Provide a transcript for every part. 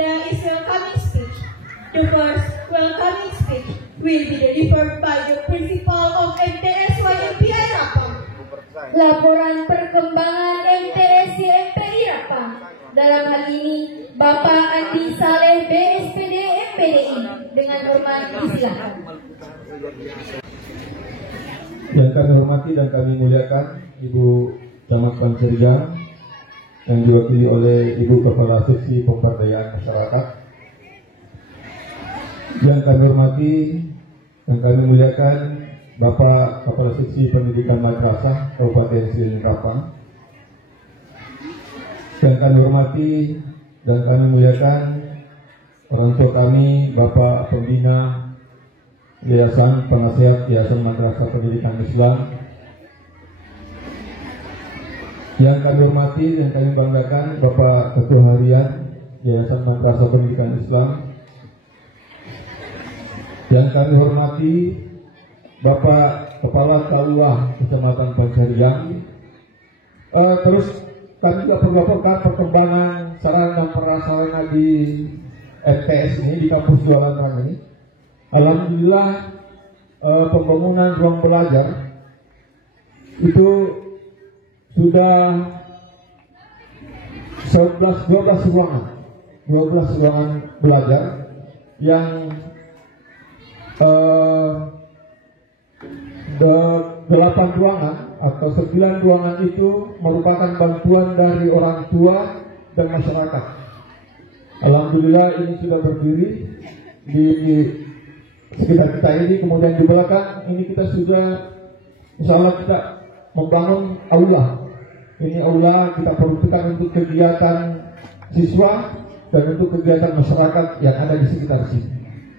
There is welcoming speech. The first welcoming speech will be delivered by the principal of MTS YMP Rapang. Laporan perkembangan MTS YMPI Rapang. Dalam hal ini, Bapak Andi Saleh BSPD MPDI dengan hormat disilakan. Yang kami hormati dan kami muliakan Ibu Camat Pancerjang yang diwakili oleh Ibu Kepala Seksi Pemberdayaan Masyarakat. Yang kami hormati dan kami muliakan Bapak Kepala Seksi Pendidikan Madrasah Kabupaten Siring Rapang. Yang kami hormati dan kami muliakan orang tua kami, Bapak Pembina Yayasan Penasehat Yayasan Madrasah Pendidikan Islam. Yang kami hormati dan kami banggakan Bapak Ketua Harian Yayasan Madrasah Pendidikan Islam. Yang kami hormati Bapak Kepala Kalua Kecamatan Pancerjang. Terus kami juga perlu laporkan perkembangan sarana dan prasarana di MTS ini, di kampus Jualan Terang ini. Alhamdulillah pembangunan ruang belajar itu sudah 12 ruangan belajar yang 8 ruangan atau 9 ruangan itu merupakan bantuan dari orang tua dan masyarakat. Alhamdulillah ini sudah berdiri di sekitar kita ini. Kemudian di belakang ini kita sudah, insya Allah kita membangun aula. Ini aula kita peruntukkan untuk kegiatan siswa dan untuk kegiatan masyarakat yang ada di sekitar sini.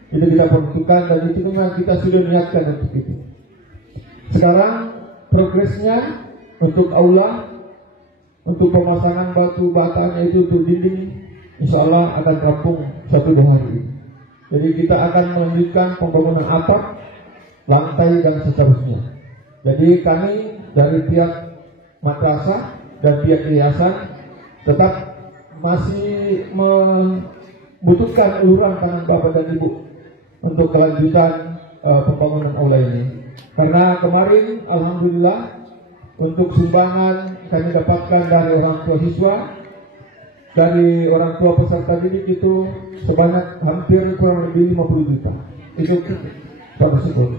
Itu kita peruntukkan dan itu memang kita sudah niatkan untuk itu. Sekarang progresnya untuk aula, untuk pemasangan batu batanya itu untuk dinding, insya Allah akan rampung 1-2 hari ini. Jadi kita akan melanjutkan pembangunan atap, lantai dan seterusnya. Jadi kami dari pihak madrasah dan pihak yayasan tetap masih membutuhkan uluran tangan Bapak dan Ibu untuk kelanjutan pembangunan aula ini. Karena kemarin alhamdulillah untuk sumbangan kami dapatkan dari orang tua siswa, dari orang tua peserta didik itu sebanyak hampir kurang lebih 50 juta. Itu Bapak syukur.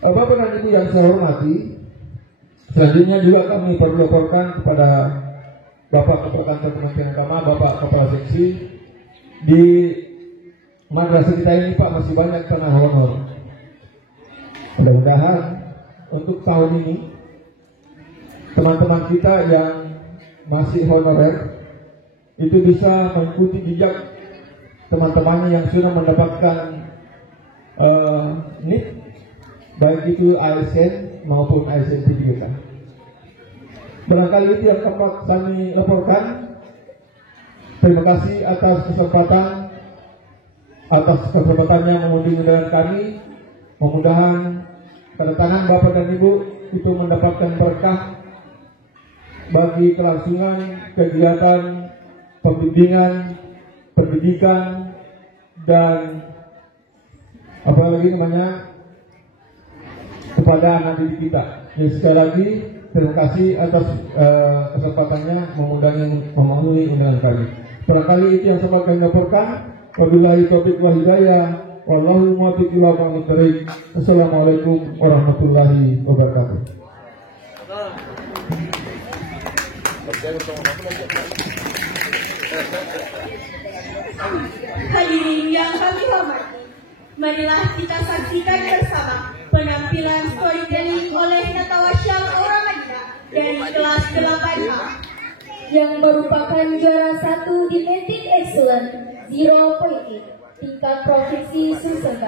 Bapak dan Ibu yang saya hormati, selanjutnya juga kami perlu laporkan kepada Bapak Kepala Kantor Kementerian Agama, Bapak Kepala Seksi, di madrasah kita ini Pak masih banyak tanah honor. Mudah-mudahan untuk tahun ini teman-teman kita yang masih honorer itu bisa mengikuti jejak teman-temannya yang sudah mendapatkan NIP, baik itu ASN maupun ASN PDK. Barangkali itu yang dapat kami laporkan. Terima kasih atas kesempatannya mengunjungi dengan kami. Mudah-mudahan kedatangan Bapak dan Ibu itu mendapatkan berkah bagi kelangsungan kegiatan pembimbingan, pendidikan, dan apalagi namanya kepada anak didik kita. Jadi sekali lagi terima kasih atas kesempatannya memenuhi undangan kami. Barangkali itu yang sempat kami laporkan. Wabillahi taufiq wal hidayah. Wallahu muwaffiq ila aqwamit thoriq. Assalamualaikum warahmatullahi wabarakatuh. Hadirin yang kami hormati, marilah kita saksikan bersama penampilan storytelling oleh Natawasyal Aura Madinah dari kelas 8A yang merupakan juara 1 di Metin Excellent 0.8 tingkat provinsi Sulsel.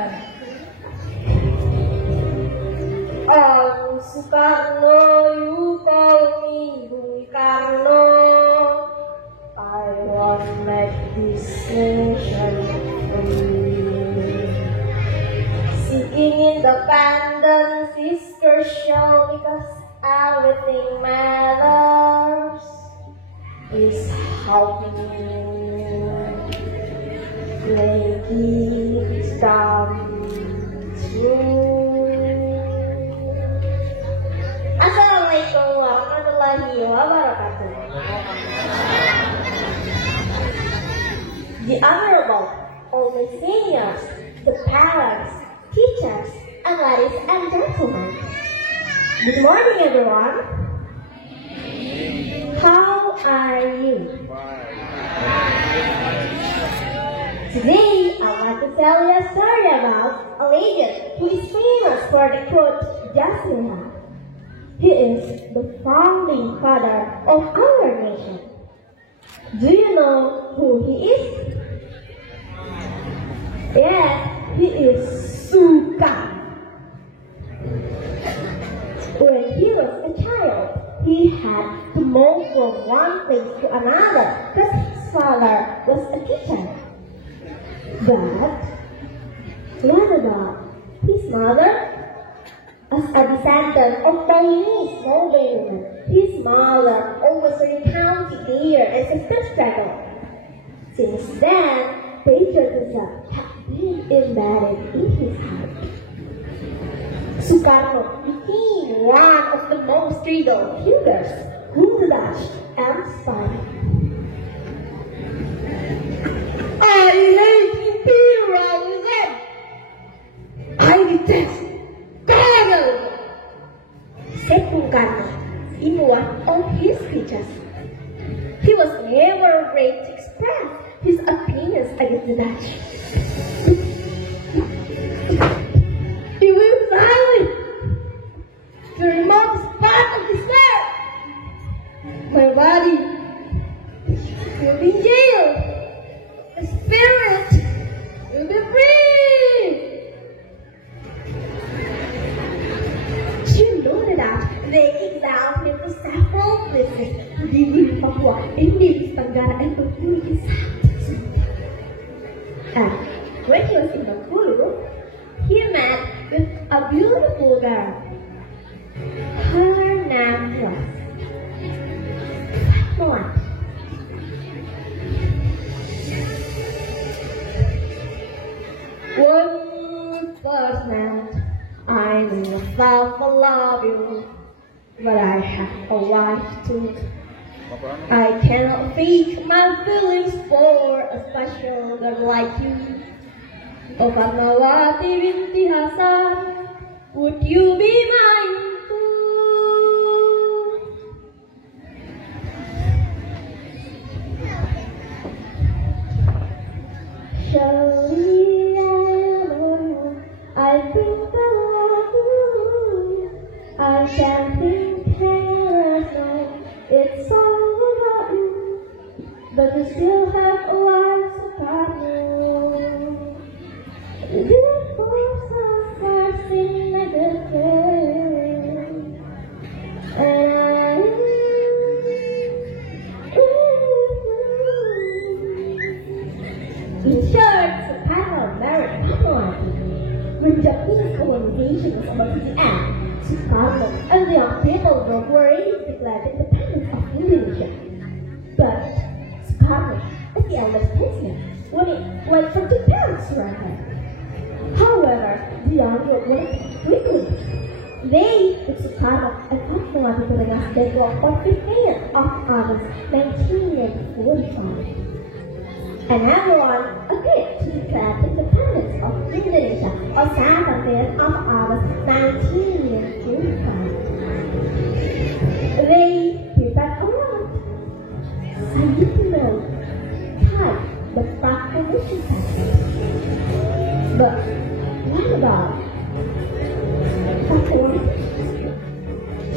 Aku Soekarno, you call me Bung Karno. I want make this nation free. Seeking independence is crucial because everything matters is how we ladies come through. Assalamualaikum warahmatullahi wabarakatuh. The Honorable, all the seniors, the parents, teachers, and ladies and gentlemen. Good morning, everyone. How are you? Today, I want to tell you a story about a legend who is famous for the quote, "Just Enough." He is the founding father of our nation. Do you know who he is? Yes, he is Sukarno. When he was a child, he had to move from one place to another because his father was a teacher. But what about his mother? As a descendant of Balinese noblemen, his mother always recounted their ancestral struggle. Since then, patriotism had been embedded in his heart. Sukarno became one of the most treasured figures whom the Dutch inspired. I hate imperialism. I detest colonialism, said Sukarno in one of his speeches. He was never afraid to express his opinions against the Dutch. He will violate the remotest part of this earth. My body will be jailed. The spirit will be free. You know that they exiled him to several places di Papua, India, Tenggara, and Bengkulu in South. And when he was in Bengkulu, he met with a beautiful girl. Her name was Fatmawati. When we first met, I knew myself I love you, but I have a wife too. I cannot fake my feelings for a special girl like you. Oh Fatmawati binti Hasan, would you be mine too? Surely I think I love you. I can't think careless now. It's all about you, but you still have a life to follow. Beautiful stars sing like a prayer, and in short, Sukarno married Fatmawati. When Japanese colonization was about to end, Sukarno and the young people were worried to declare the independence of Indonesia. But Sukarno, as the eldest statesman, went for Japan's surrender. However, the young were quickly. They took Sukarno and Fatmawati to the last deadlock on the 5th of August 1945. And everyone agreed to declare independence of Indonesia on 7th of August 1945. They prepared a lot. Scientific type the proclamation text. But what about Fatmawati?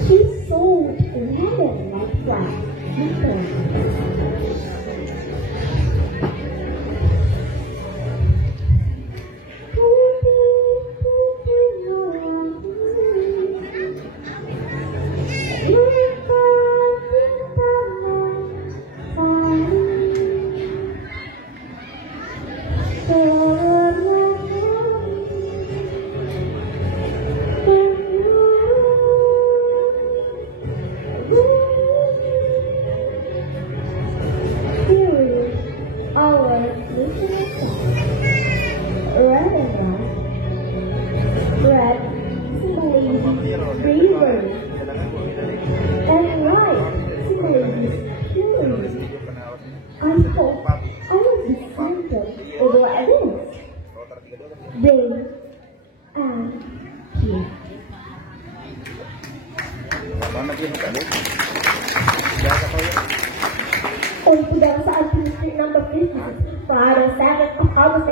She sold London like flash.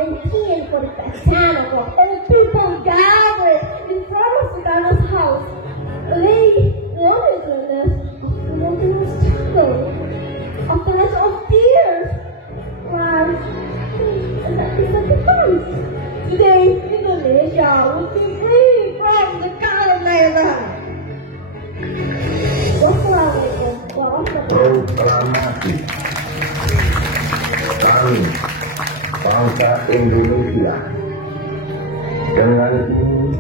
17 for the 10 o'clock, and the people gathered in front of Sultana's house. They wanted to live of struggle, of the rest of tears. Why? That is the difference. Today, Indonesia will be free from the Kalimantan. Wassalamualaikum warahmatullahi wabarakatuh. Proklamasi kami bangsa Indonesia dengan ini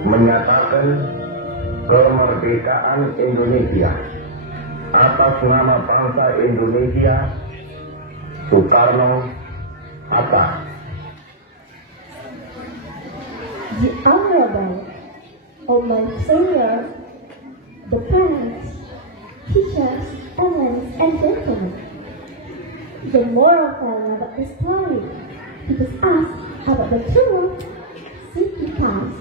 menyatakan kemerdekaan Indonesia atas nama bangsa Indonesia Soekarno-Hatta. The Honorable Almighty Senior, the parents, teachers, parents, and gentlemen. The moral value about the story teaches us about the truth, safety past,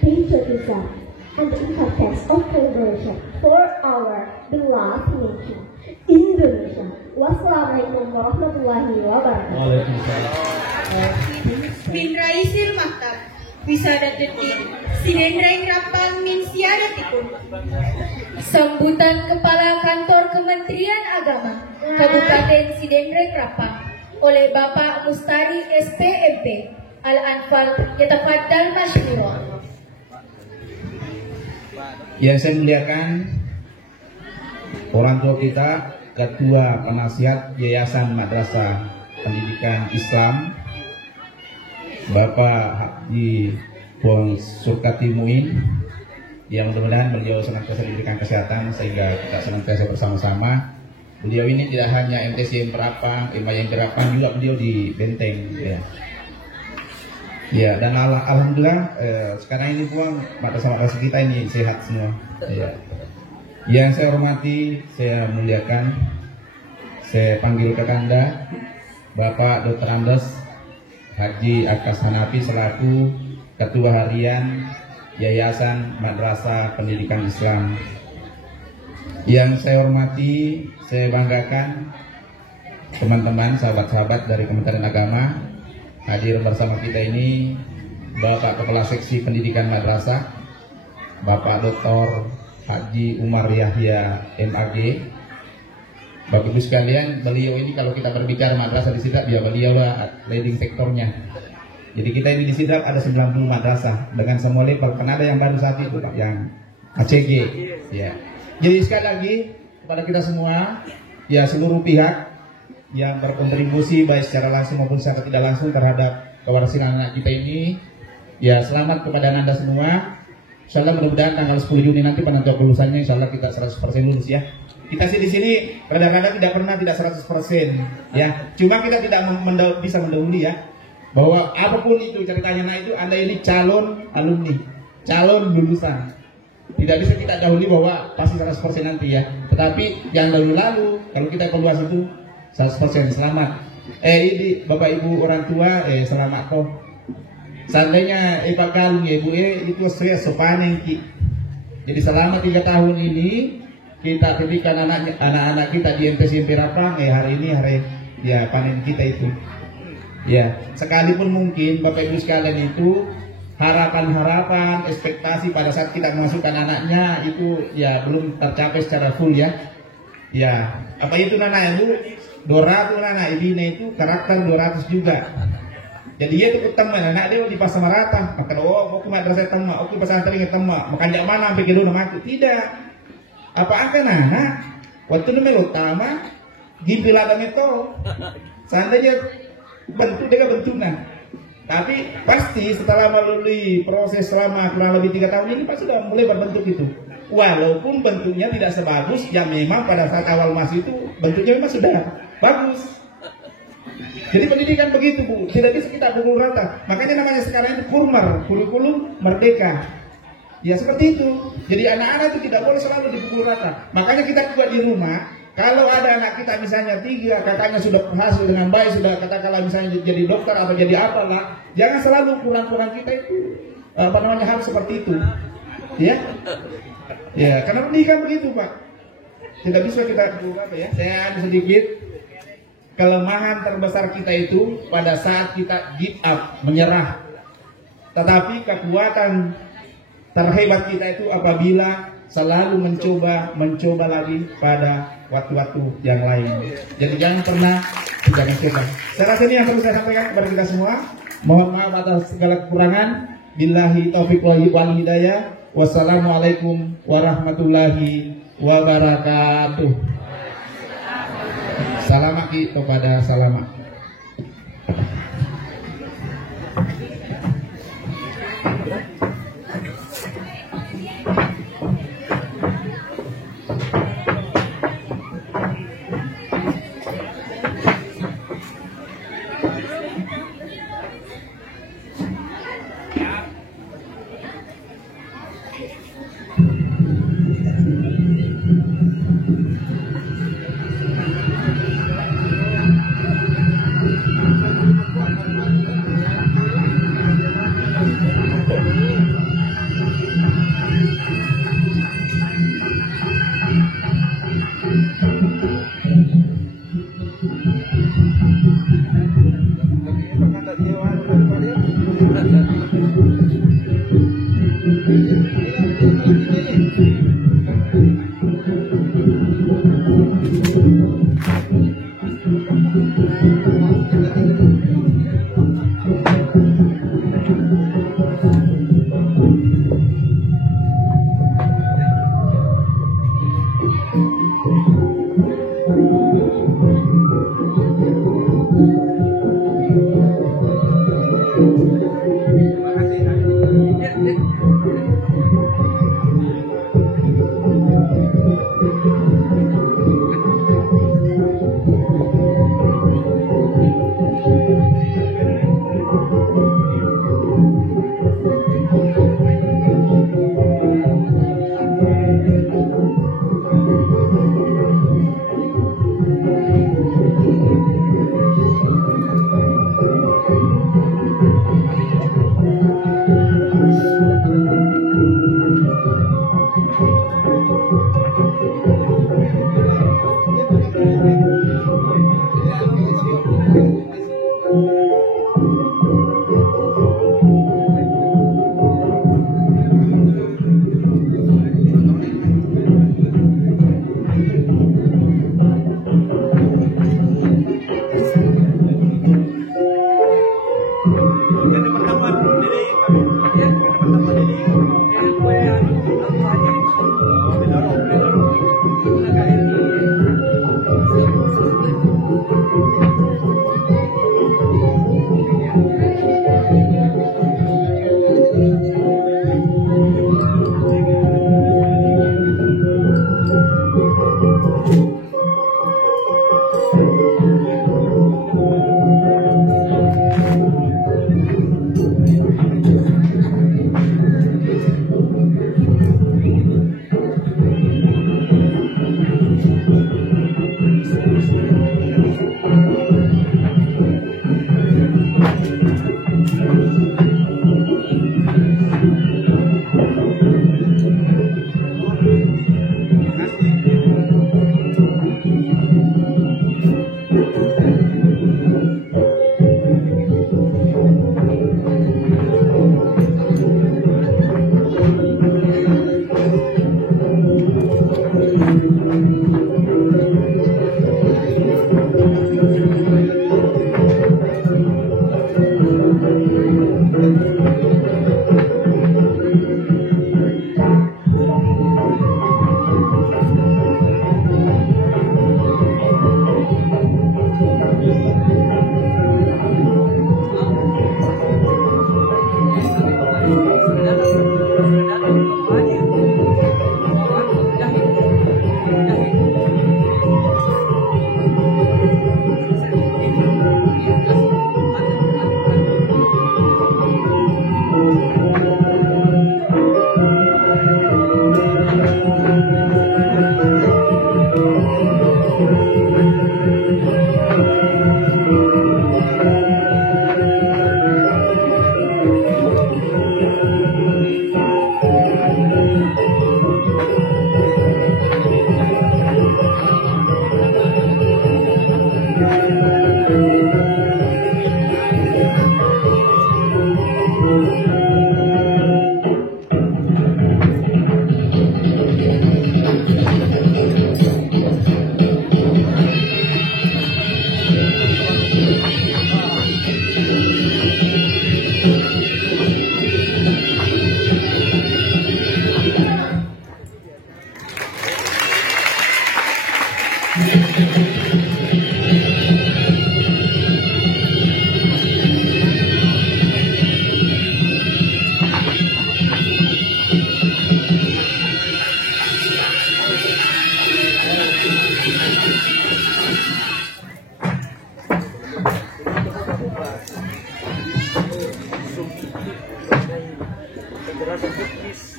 patriotism, and the importance of collaboration for our beloved nation, Indonesia. Wassalamualaikum warahmatullahi wabarakatuh. Min Raisil Maktab, Wisada Detik, Sinendraing Rapang Min Siadatikun. Sambutan Kepala Kantor Kementerian Agama Kabupaten Sidendreng Rapang oleh Bapak Mustari SPMP Al-Anfal Yatafaddal Masyhura. Yang saya muliakan orang tua kita, Ketua Penasihat Yayasan Madrasah Pendidikan Islam, Bapak Haji Bong Surkati Muin, yang mudah-mudahan beliau senantiasa diberikan kesehatan sehingga kita senantiasa bersama-sama. Beliau ini tidak hanya MTCM Perapang, MIM Perapang, juga beliau di Benteng. Ya, dan alhamdulillah sekarang ini puang madrasah kita ini sehat semua. Ya. Yang saya hormati, saya muliakan, saya panggil Kakanda Bapak Dr. Andes Haji Akas Hanafi selaku Ketua Harian Yayasan Madrasah Pendidikan Islam. Yang saya hormati, saya banggakan teman-teman, sahabat-sahabat dari Kementerian Agama hadir bersama kita ini. Bapak Kepala Seksi Pendidikan Madrasah, Bapak Dr. Haji Umar Yahya MAG. Bapak Ibu sekalian, beliau ini kalau kita berbicara madrasah di Sidrap, ya beliau leading sektornya. Jadi kita ini di Sidrap ada 90 madrasah dengan semua level. Karena ada yang baru saat itu Pak, yang ACG. Ya. Jadi sekali lagi kepada kita semua, ya seluruh pihak yang berkontribusi baik secara langsung maupun secara tidak langsung terhadap keberhasilan anak kita ini, ya selamat kepada Anda semua. Insyaallah mudah-mudahan tanggal 10 Juni nanti penentuan kelulusannya insyaallah kita 100% lulus ya. Kita sih di sini kadang-kadang tidak pernah tidak 100% ya. Cuma kita tidak bisa mendahului ya. Bahwa apapun itu ceritanya, nah itu Anda ini calon alumni, calon lulusan. Tidak bisa kita dahului bahwa pasti 100% nanti ya. Tetapi yang lalu-lalu kalau kita keluar itu 100% selamat. Ini Bapak Ibu orang tua selamat toh. Seandainya Pak Galung ya Ibu itu saya sepanen ki. Jadi selama 3 tahun ini kita pendidikan anak-anak kita di MTCM Perapang hari ini hari ya panen kita itu. Ya, sekalipun mungkin Bapak Ibu sekalian itu harapan-harapan, ekspektasi pada saat kita memasukkan anaknya itu ya belum tercapai secara full ya. Ya, apa itu nana itu? 200 nana ibine itu karakter 200 juga. Jadi dia itu teman anak dia di pasar Marata, maka mau ke madrasah teman, mau ke pesantren teman, makan jak mana sampai ke rumah aku tidak. Apa akan anak? Waktu itu utama gimpiladan itu. Seandainya bentuk dia bentuknya. Tapi pasti setelah melalui proses selama kurang lebih 3 tahun ini pasti sudah mulai berbentuk itu. Walaupun bentuknya tidak sebagus yang memang pada saat awal masih itu bentuknya memang sudah bagus. Jadi pendidikan begitu Bu, tidak bisa kita pukul rata. Makanya namanya sekarang itu kurikulum merdeka. Ya seperti itu. Jadi anak-anak itu tidak boleh selalu dipukul rata. Makanya kita juga di rumah, kalau ada anak kita misalnya 3, kakaknya sudah berhasil dengan baik, sudah katakanlah misalnya jadi dokter atau jadi apalah, jangan selalu kurang-kurang kita itu harus seperti itu. Ya. Ya, karena pendidikan begitu Pak. Tidak bisa kita pukul rata ya. Saya ada sedikit kelemahan terbesar kita itu pada saat kita give up, menyerah. Tetapi kekuatan terhebat kita itu apabila selalu mencoba lagi pada waktu-waktu yang lain. Jadi jangan pernah mencoba. Saya rasa ini yang perlu saya sampaikan kepada kita semua. Mohon maaf atas segala kekurangan. Billahi taufiq wal hidayah. Wassalamualaikum warahmatullahi wabarakatuh. Salamaki kepada salamak. Federasi Bukis